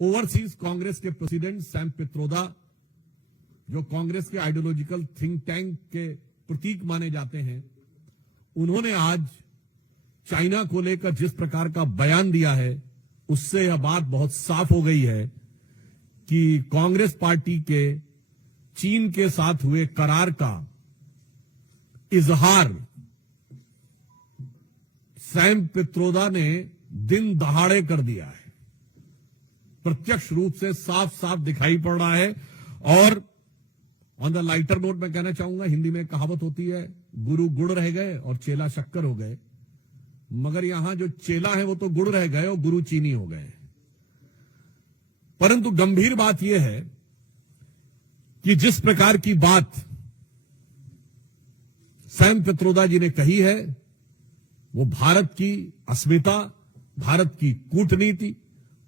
Overseas Congress के president Sam Pitroda, जो कांग्रेस के आइडियोलॉजिकल थिंक टैंक के प्रतीक माने जाते हैं, उन्होंने आज चाइना को लेकर जिस प्रकार का बयान दिया है, उससे यह बात बहुत साफ हो गई है कि कांग्रेस पार्टी के चीन के साथ हुए करार का इजहार सैम पित्रोदा ने दिन दहाड़े कर दिया है। प्रत्यक्ष रूप से साफ साफ दिखाई पड़ रहा है। और ऑन द लाइटर नोट मैं कहना चाहूंगा, हिंदी में कहावत होती है, गुरु गुड़ रह गए और चेला शक्कर हो गए। मगर यहां जो चेला है वो तो गुड़ रह गए और गुरु चीनी हो गए। परंतु गंभीर बात यह है कि जिस प्रकार की बात सैम पित्रोदा जी ने कही है, वो भारत की अस्मिता, भारत की कूटनीति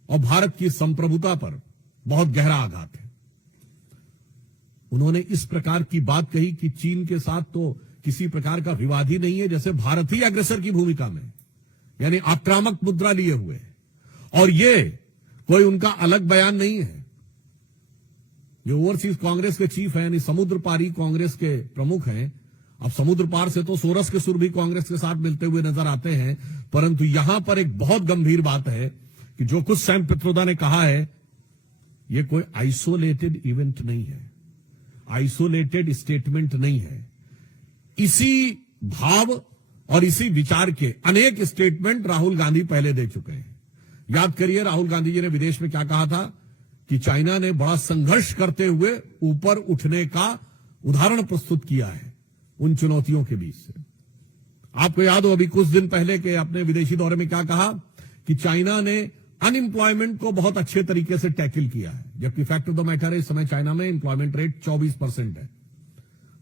और भारत की संप्रभुता पर बहुत गहरा आघात है। उन्होंने इस प्रकार की बात कही कि चीन के साथ तो किसी प्रकार का विवाद ही नहीं है, जैसे भारत ही अग्रसर की भूमिका में, यानी आक्रामक मुद्रा लिए हुए है। और ये कोई उनका अलग बयान नहीं है। जो ओवरसीज कांग्रेस के चीफ हैं, यानी समुद्र पारी कांग्रेस के प्रमुख हैं। अब समुद्र पार से तो सोरस के सुर भी कांग्रेस के साथ मिलते हुए नजर आते हैं, परंतु यहां पर एक बहुत गंभीर बात है कि जो कुछ सैम पित्रोदा ने कहा है, यह कोई आइसोलेटेड इवेंट नहीं है, आइसोलेटेड स्टेटमेंट नहीं है। इसी भाव और इसी विचार के अनेक स्टेटमेंट राहुल गांधी पहले दे चुके हैं। याद करिए, राहुल गांधी जी ने विदेश में क्या कहा था कि चाइना ने बड़ा संघर्ष करते हुए ऊपर उठने का उदाहरण प्रस्तुत किया है उन चुनौतियों के बीच से। आपको याद हो, अभी कुछ दिन पहले के अपने विदेशी दौरे में क्या कहा कि चाइना ने अनएम्प्लॉयमेंट को बहुत अच्छे तरीके से टैकल किया है, जबकि फैक्ट ऑफ द मैटर है इस समय चाइना में एम्प्लॉयमेंट रेट 24% है।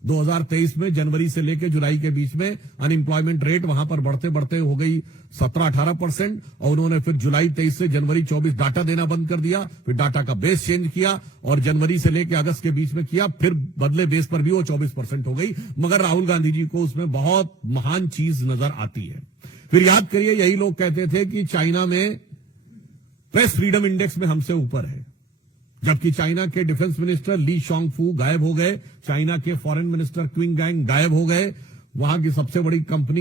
2023 में जनवरी से लेकर जुलाई के बीच में अनएम्प्लॉयमेंट रेट वहां पर बढ़ते बढ़ते हो गई 17-18%। और उन्होंने फिर जुलाई 23 से जनवरी 24 डाटा देना बंद कर दिया, फिर डाटा का बेस चेंज किया और जनवरी से लेकर अगस्त के बीच में किया, फिर बदले बेस पर भी वो 24% हो गई। मगर राहुल गांधी जी को उसमें बहुत महान चीज नजर आती है। फिर याद करिए, यही लोग कहते थे कि चाइना में प्रेस फ्रीडम इंडेक्स में हमसे ऊपर है, जबकि चाइना के डिफेंस मिनिस्टर ली शॉन्गफू गायब हो गए, चाइना के फॉरेन मिनिस्टर क्विंग गैंग गायब हो गए, वहां की सबसे बड़ी कंपनी